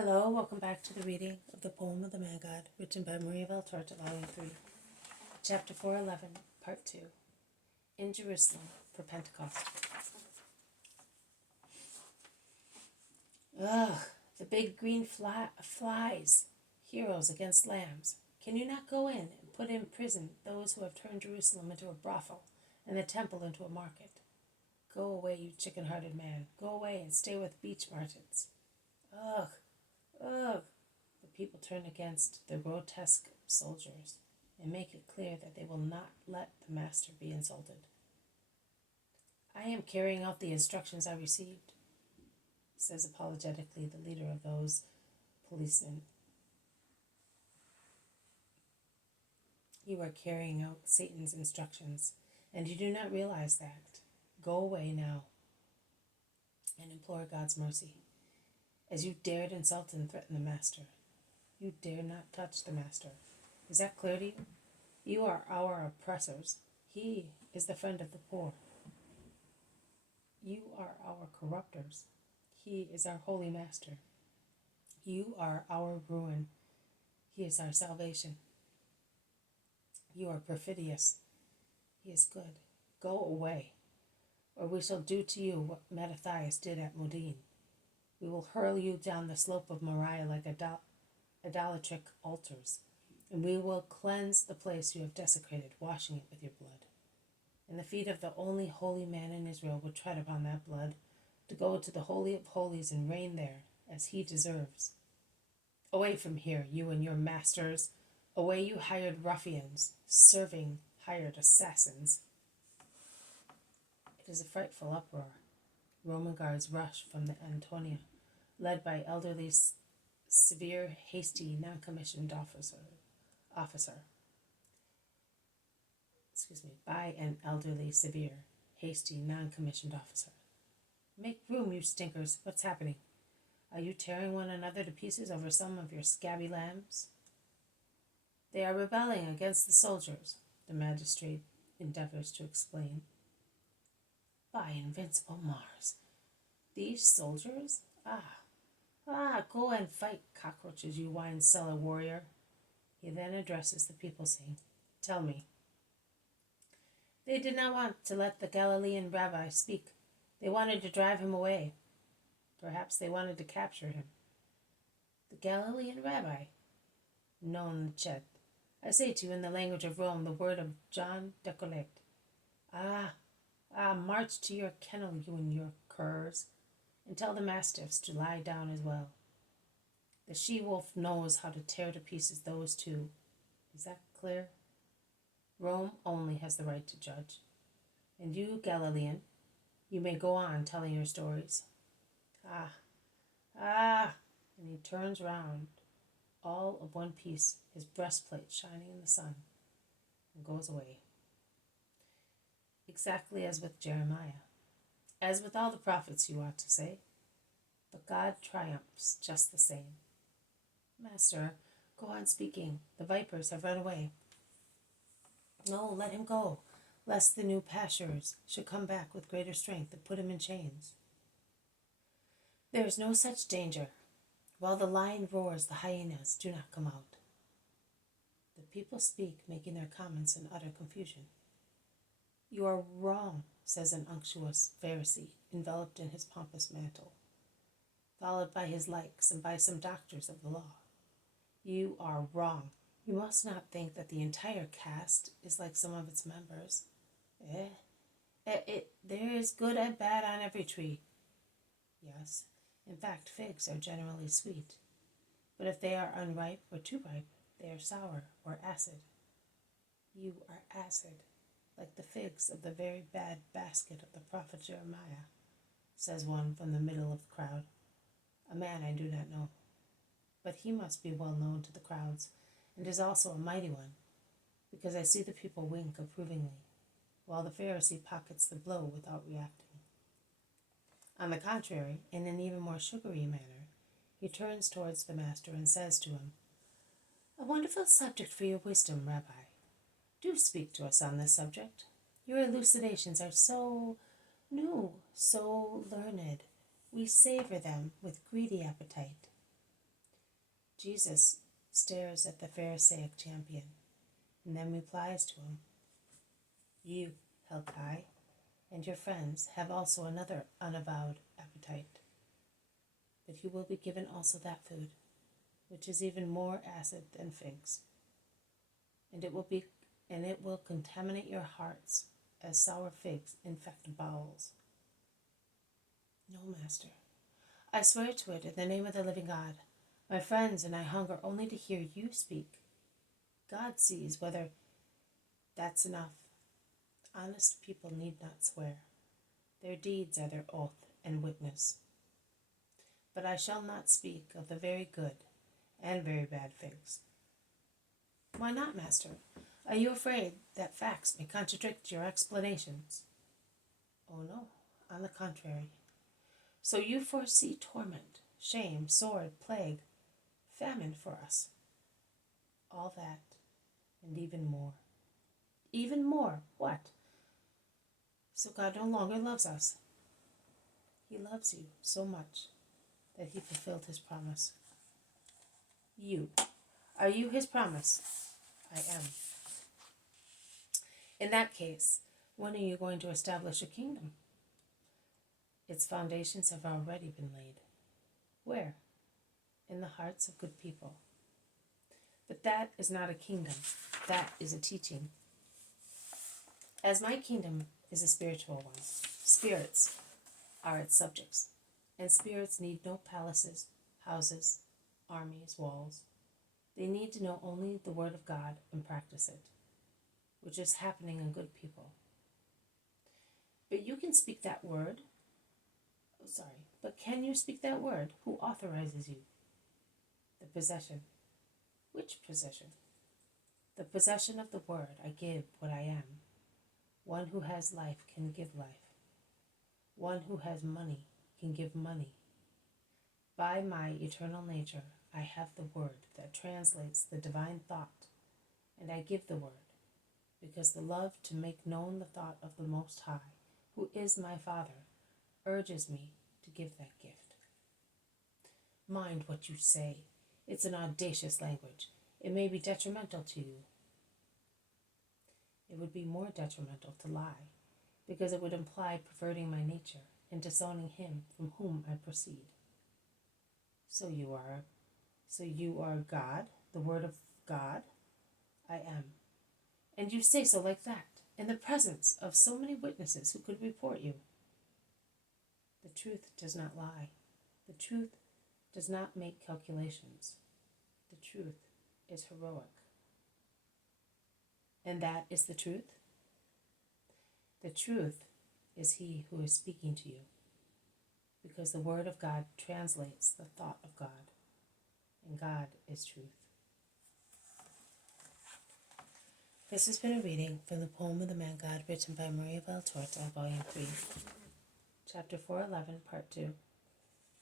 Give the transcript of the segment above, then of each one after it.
Hello, welcome back to the reading of the poem of the Man God, written by Maria Valtorta, Volume 3, Chapter 411, Part 2, In Jerusalem for Pentecost. Ugh, the big green flies, heroes against lambs. Can you not go in and put in prison those who have turned Jerusalem into a brothel and the temple into a market? Go away, you chicken-hearted man. Go away and stay with beach martins. Ugh. Ugh! The people turn against the grotesque soldiers and make it clear that they will not let the master be insulted. I am carrying out the instructions I received, says apologetically the leader of those policemen. You are carrying out Satan's instructions, and you do not realize that. Go away now and implore God's mercy. As you dared insult and threaten the master. You dare not touch the master. Is that clear to you? You are our oppressors. He is the friend of the poor. You are our corruptors. He is our holy master. You are our ruin. He is our salvation. You are perfidious. He is good. Go away, or we shall do to you what Mattathias did at Modin. We will hurl you down the slope of Moriah like idolatric altars, and we will cleanse the place you have desecrated, washing it with your blood. And the feet of the only holy man in Israel will tread upon that blood, to go to the Holy of Holies and reign there, as he deserves. Away from here, you and your masters. Away, you hired ruffians, serving hired assassins. It is a frightful uproar. Roman guards rush from the Antonia, led by elderly, severe, hasty, non-commissioned by an elderly, severe, hasty, non-commissioned officer. Make room, you stinkers. What's happening? Are you tearing one another to pieces over some of your scabby lambs? They are rebelling against the soldiers, the magistrate endeavors to explain. By invincible Mars. These soldiers? Go and fight cockroaches, you wine-cellar warrior. He then addresses the people, saying, Tell me. They did not want to let the Galilean rabbi speak. They wanted to drive him away. Perhaps they wanted to capture him. The Galilean rabbi? Non chet. I say to you in the language of Rome the word of John Decollect. March to your kennel, you and your curs, and tell the mastiffs to lie down as well. The she-wolf knows how to tear to pieces those two. Is that clear? Rome only has the right to judge. And you, Galilean, you may go on telling your stories. And he turns round, all of one piece, his breastplate shining in the sun, and goes away. Exactly as with Jeremiah. As with all the prophets, you ought to say. But God triumphs just the same. Master, go on speaking. The vipers have run away. No, let him go, lest the new pastures should come back with greater strength and put him in chains. There is no such danger. While the lion roars, the hyenas do not come out. The people speak, making their comments in utter confusion. You are wrong, says an unctuous Pharisee, enveloped in his pompous mantle, followed by his likes and by some doctors of the law. You are wrong. You must not think that the entire caste is like some of its members. There is good and bad on every tree. Yes, in fact, figs are generally sweet. But if they are unripe or too ripe, they are sour or acid. You are acid, like the figs of the very bad basket of the prophet Jeremiah, says one from the middle of the crowd, a man I do not know. But he must be well known to the crowds, and is also a mighty one, because I see the people wink approvingly, while the Pharisee pockets the blow without reacting. On the contrary, in an even more sugary manner, he turns towards the master and says to him, A wonderful subject for your wisdom, Rabbi. Do speak to us on this subject. Your elucidations are so new, so learned. We savor them with greedy appetite. Jesus stares at the Pharisaic champion and then replies to him, "You, Helkai, and your friends have also another unavowed appetite, but you will be given also that food, which is even more acid than figs, and it will contaminate your hearts as sour figs infect bowels." "No, Master. I swear to it in the name of the living God. My friends and I hunger only to hear you speak. God sees whether that's enough. Honest people need not swear. Their deeds are their oath and witness. But I shall not speak of the very good and very bad figs." "Why not, Master? Are you afraid that facts may contradict your explanations?" "Oh no, on the contrary. So you foresee torment, shame, sword, plague, famine for us?" "All that, and even more." "Even more? What?" "So God no longer loves us." "He loves you so much that he fulfilled his promise." "You. Are you his promise?" "I am." "In that case, when are you going to establish a kingdom?" "Its foundations have already been laid." "Where?" "In the hearts of good people." "But that is not a kingdom. That is a teaching. As my kingdom is a spiritual one, spirits are its subjects, and spirits need no palaces, houses, armies, walls. They need to know only the word of God and practice it, which is happening in good people." "But you can speak that word?" But can you speak that word? Who authorizes you?" "The possession." "Which possession?" "The possession of the word. I give what I am. One who has life can give life. One who has money can give money. By my eternal nature, I have the word that translates the divine thought, and I give the word, because the love to make known the thought of the Most High, who is my Father, urges me to give that gift." "Mind what you say. It's an audacious language. It may be detrimental to you." "It would be more detrimental to lie, because it would imply perverting my nature and disowning him from whom I proceed." So you are God, the word of God?" "I am." "And you say so like that, in the presence of so many witnesses who could report you?" "The truth does not lie. The truth does not make calculations. The truth is heroic." "And that is the truth?" "The truth is he who is speaking to you, because the word of God translates the thought of God, and God is truth." This has been a reading from the poem of the Man God, written by Maria Valtorta, Volume 3, Chapter 411, Part 2,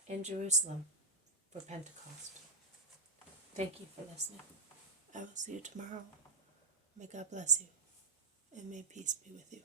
In Jerusalem for Pentecost. Thank you for listening. I will see you tomorrow. May God bless you, and may peace be with you.